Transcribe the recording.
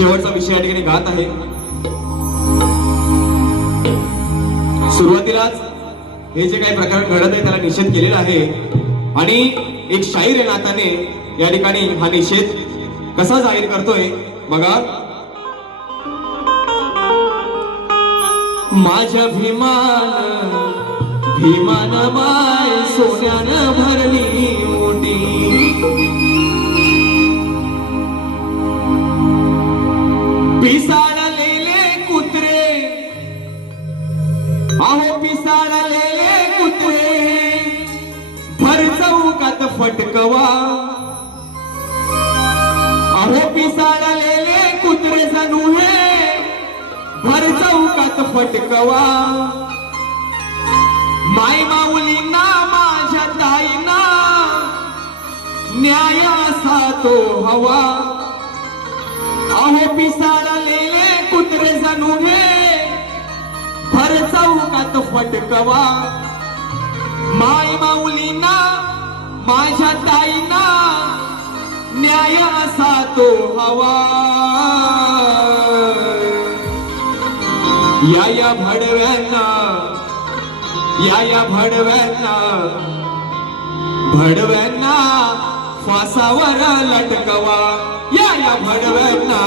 शेवटचा विषय या ठिकाणी गात आहे. सुरुवातीलाच हे जे काही प्रकरण घडत आहे त्याला निषेध केलेला आहे. आणि एक शाहीर या नाताने या ठिकाणी हा निषेध कसा जाहीर करतोय बघा. माझ्या भीमान भीमान माय सोन्यानं भरली. पटकवा. फटकवा अहो पिसाळलेले कुत्रे जणू हे भर चौकात फटकवा माय माऊलींना माझ्या ताईना न्याय असा तो हवा. अहो पिसाळलेले कुत्रे जणू हे भर चौकात फटकवा माय माऊली माझ्या ताईना न्याय असा तो हवा. या या भडव्यांना या या भडव्यांना भडव्यांना फासावर लटकवा. या या भडव्यांना